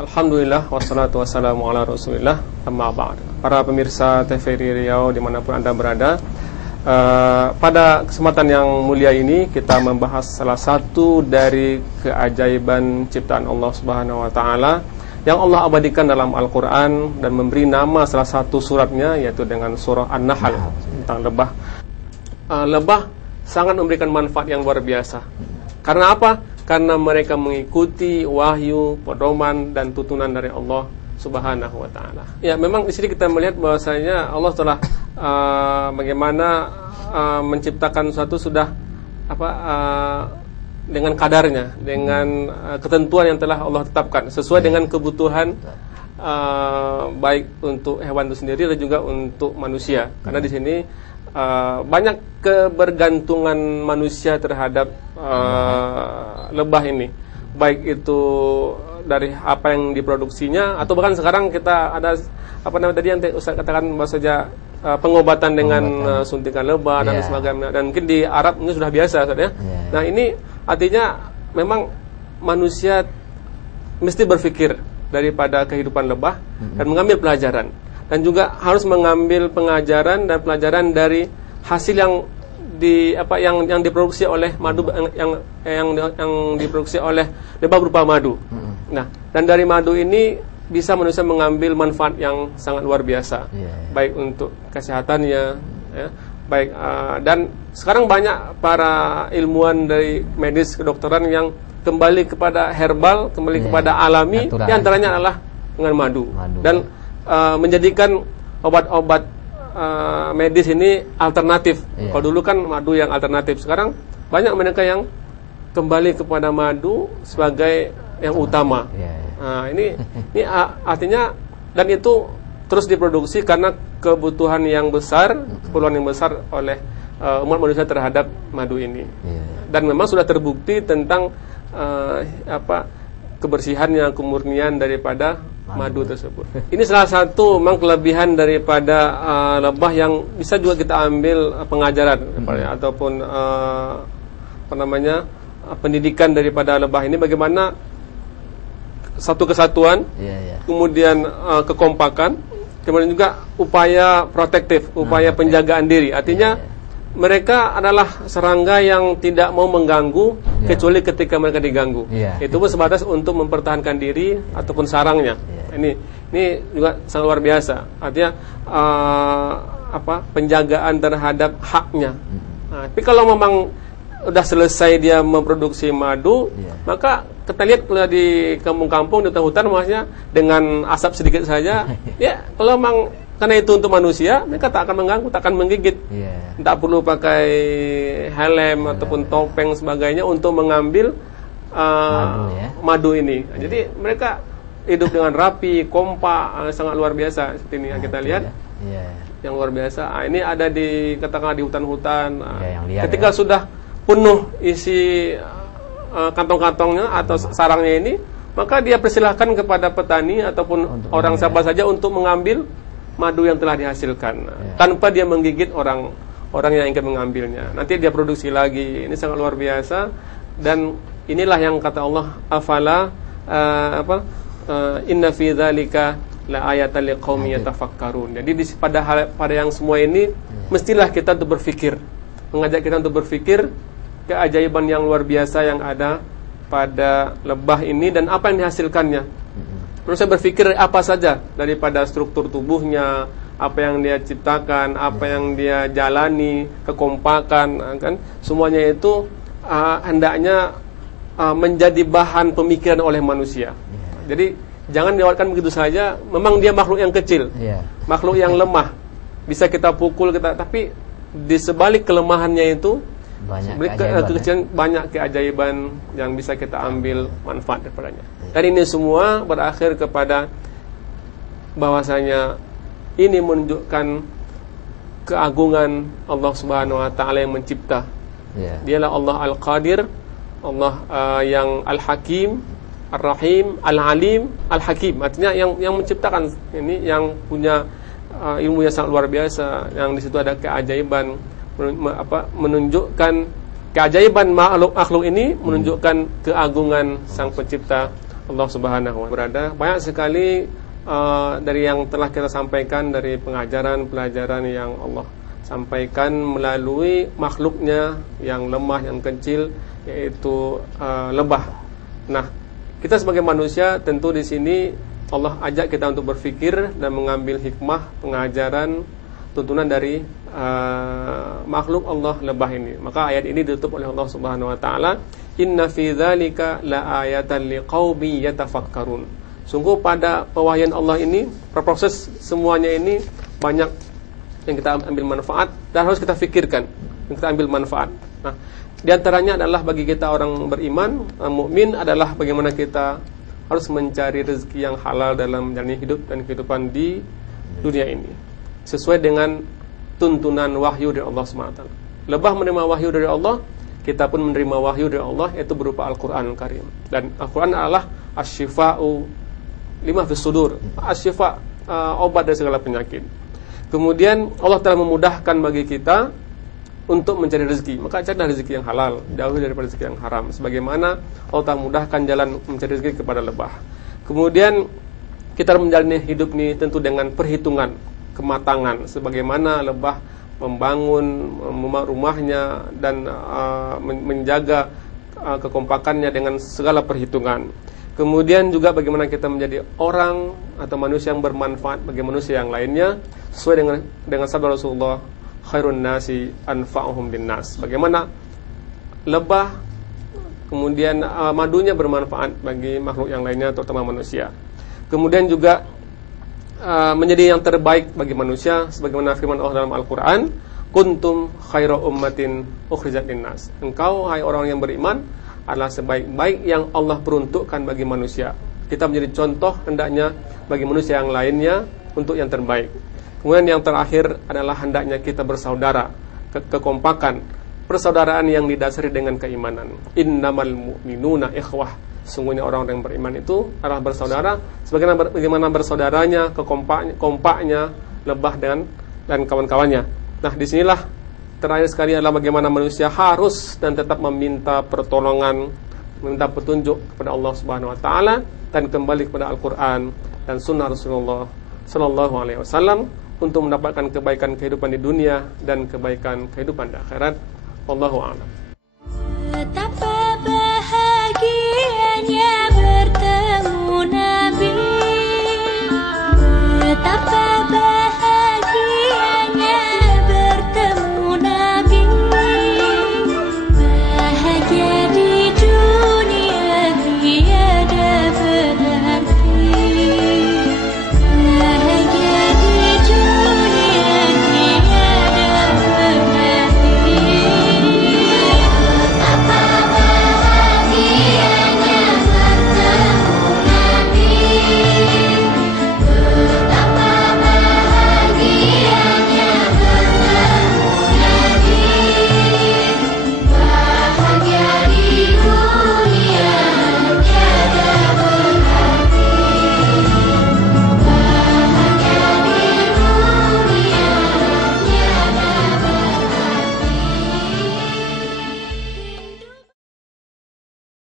Alhamdulillah wassalatu wassalamu ala Rasulillah amma ba'd. Para pemirsa TVRI Riau dimanapun Anda berada, pada kesempatan yang mulia ini kita membahas salah satu dari keajaiban ciptaan Allah Subhanahu wa taala yang Allah abadikan dalam Al-Qur'an dan memberi nama salah satu suratnya, yaitu dengan surah An-Nahl tentang lebah. Lebah sangat memberikan manfaat yang luar biasa. Karena apa? Karena mereka mengikuti wahyu, pedoman dan tuntunan dari Allah Subhanahu wa taala. Ya, memang di sini kita melihat bahwasanya Allah telah bagaimana menciptakan suatu sudah dengan kadarnya, dengan ketentuan yang telah Allah tetapkan sesuai dengan kebutuhan baik untuk hewan itu sendiri dan juga untuk manusia. Karena di sini banyak kebergantungan manusia terhadap lebah ini, baik itu dari apa yang diproduksinya atau bahkan sekarang kita ada tadi yang Ustaz katakan bahwasanya pengobatan dengan suntikan lebah dan sebagainya, dan mungkin di Arab ini sudah biasa Ustaz ya. Nah, ini artinya memang manusia mesti berpikir daripada kehidupan lebah dan mengambil pelajaran. Dan juga harus mengambil pengajaran dan pelajaran dari hasil yang diproduksi oleh madu yang diproduksi oleh lebah berupa madu. Nah, dan dari madu ini bisa manusia mengambil manfaat yang sangat luar biasa, baik untuk kesehatannya, ya, baik dan sekarang banyak para ilmuwan dari medis kedokteran yang kembali kepada herbal, kembali kepada alami, di antaranya adalah dengan madu. Dan menjadikan obat-obat medis ini alternatif. Kalau dulu kan madu yang alternatif, sekarang banyak mereka yang kembali kepada madu sebagai yang utama. Nah, ini artinya, dan itu terus diproduksi karena kebutuhan yang besar, keperluan yang besar oleh umat manusia terhadap madu ini. Dan memang sudah terbukti tentang kebersihannya, kemurnian daripada madu tersebut. Ini salah satu memang kelebihan daripada lebah yang bisa juga kita ambil pengajaran ataupun pendidikan daripada lebah ini, bagaimana satu kesatuan, kemudian kekompakan, kemudian juga upaya protektif, upaya penjagaan diri. Artinya mereka adalah serangga yang tidak mau mengganggu kecuali ketika mereka diganggu. Itu pun sebatas untuk mempertahankan diri ataupun sarangnya. Ini juga sangat luar biasa. Artinya penjagaan terhadap haknya. Nah, tapi kalau memang udah selesai dia memproduksi madu, maka kita lihat kalau di kampung-kampung, di hutan, maksudnya dengan asap sedikit saja, ya kalau memang karena itu untuk manusia, mereka tak akan mengganggu, tak akan menggigit. Tak perlu pakai helm ataupun topeng sebagainya untuk mengambil madu ini. Jadi mereka hidup dengan rapi, kompak, sangat luar biasa. Seperti ini yang kita lihat, yang luar biasa. Ini ada di katakanlah di hutan-hutan. Ketika sudah penuh isi kantong-kantongnya atau sarangnya ini, maka dia persilahkan kepada petani ataupun orang siapa saja untuk mengambil madu yang telah dihasilkan tanpa dia menggigit orang yang ingin mengambilnya. Nanti dia produksi lagi. Ini sangat luar biasa. Dan inilah yang kata Allah, afala inna fi dzalika la ayatan liqaumin yatafakkarun. Jadi pada yang semua ini mestilah kita untuk berpikir, mengajak kita untuk berpikir keajaiban yang luar biasa yang ada pada lebah ini dan apa yang dihasilkannya. Terus saya berpikir apa saja daripada struktur tubuhnya, apa yang dia ciptakan, apa yang dia jalani, kekompakan, kan semuanya itu hendaknya menjadi bahan pemikiran oleh manusia. Jadi jangan dilewatkan begitu saja. Memang dia makhluk yang kecil, makhluk yang lemah, bisa kita pukul, tapi di sebalik kelemahannya itu kekecilan banyak keajaiban yang bisa kita ambil manfaat daripadanya. Dan ini semua berakhir kepada bahwasanya ini menunjukkan keagungan Allah Subhanahu wa taala yang mencipta. Dialah Allah Al-Qadir, Allah yang Al-Hakim, Ar-Rahim, Al-Alim, Al-Hakim. Artinya yang menciptakan ini, yang punya ilmu yang sangat luar biasa, yang di situ ada keajaiban, menunjukkan keajaiban makhluk ini, menunjukkan keagungan Sang Pencipta Allah Subhanahu wa taala. Banyak sekali dari yang telah kita sampaikan dari pengajaran-pelajaran yang Allah sampaikan melalui makhluknya yang lemah, yang kecil, yaitu lebah. Nah, kita sebagai manusia tentu di sini Allah ajak kita untuk berpikir dan mengambil hikmah, pengajaran, tuntunan dari makhluk Allah lebah ini. Maka ayat ini ditutup oleh Allah Subhanahu wa taala, "Inna fi dzalika laayatan liqaumin yatafakkarun." Sungguh pada pewahyaan Allah ini, proses semuanya ini banyak yang kita ambil manfaat dan harus kita fikirkan, yang kita ambil manfaat. Nah, di antaranya adalah bagi kita orang beriman, mukmin adalah bagaimana kita harus mencari rezeki yang halal dalam menjalani hidup dan kehidupan di dunia ini, sesuai dengan tuntunan wahyu dari Allah SWT. Lebah menerima wahyu dari Allah, kita pun menerima wahyu dari Allah, yaitu berupa Al-Quran Al-Karim. Dan Al-Quran adalah asyifa'u lima fis sudur, asyifa, obat dari segala penyakit. Kemudian Allah telah memudahkan bagi kita untuk mencari rezeki, maka carilah rezeki yang halal, jauhi daripada rezeki yang haram, sebagaimana Allah telah memudahkan jalan mencari rezeki kepada lebah. Kemudian kita menjalani hidup ini tentu dengan perhitungan, kematangan, sebagaimana lebah membangun rumahnya dan menjaga kekompakannya dengan segala perhitungan. Kemudian juga bagaimana kita menjadi orang atau manusia yang bermanfaat bagi manusia yang lainnya, sesuai dengan sabda Rasulullah, khairun nasi anfa'uhum linnas. Bagaimana lebah kemudian madunya bermanfaat bagi makhluk yang lainnya, terutama manusia. Kemudian juga menjadi yang terbaik bagi manusia, sebagaimana firman Allah dalam Al-Quran, kuntum khaira ummatin ukhrijat linnas. Engkau, hai orang yang beriman, adalah sebaik-baik yang Allah peruntukkan bagi manusia. Kita menjadi contoh hendaknya bagi manusia yang lainnya untuk yang terbaik. Kemudian yang terakhir adalah hendaknya kita bersaudara, kekompakan, persaudaraan yang didasari dengan keimanan. Innamal mu'minuna ikhwah. Sungguhnya orang yang beriman itu adalah bersaudara, sebagaimana bersaudaranya, kompaknya lebah dan kawan-kawannya. Nah, disinilah terakhir sekali adalah bagaimana manusia harus dan tetap meminta pertolongan, meminta petunjuk kepada Allah Subhanahu wa taala dan kembali kepada Al-Qur'an dan sunnah Rasulullah sallallahu alaihi wasallam untuk mendapatkan kebaikan kehidupan di dunia dan kebaikan kehidupan di akhirat. Wallahu a'lam.